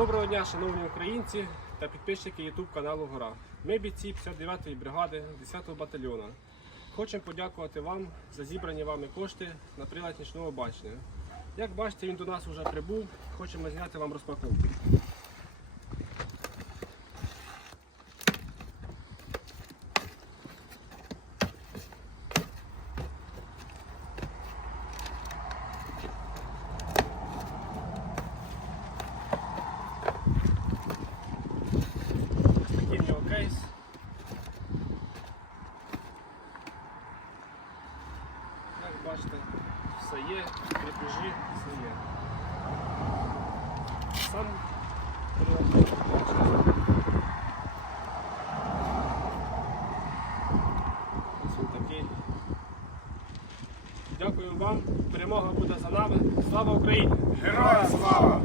Доброго дня, шановні українці та підписчики YouTube каналу Гора. Ми бійці 59-ї бригади 10-го батальйону. Хочемо подякувати вам за зібрані вами кошти на прилад нічного бачення. Як бачите, він до нас вже прибув. Хочемо зняти вам розпаковку. Бачите, все є, крепежі, все є. Сам. Ось такий. Дякую вам. Перемога буде за нами. Слава Україні! Героям слава!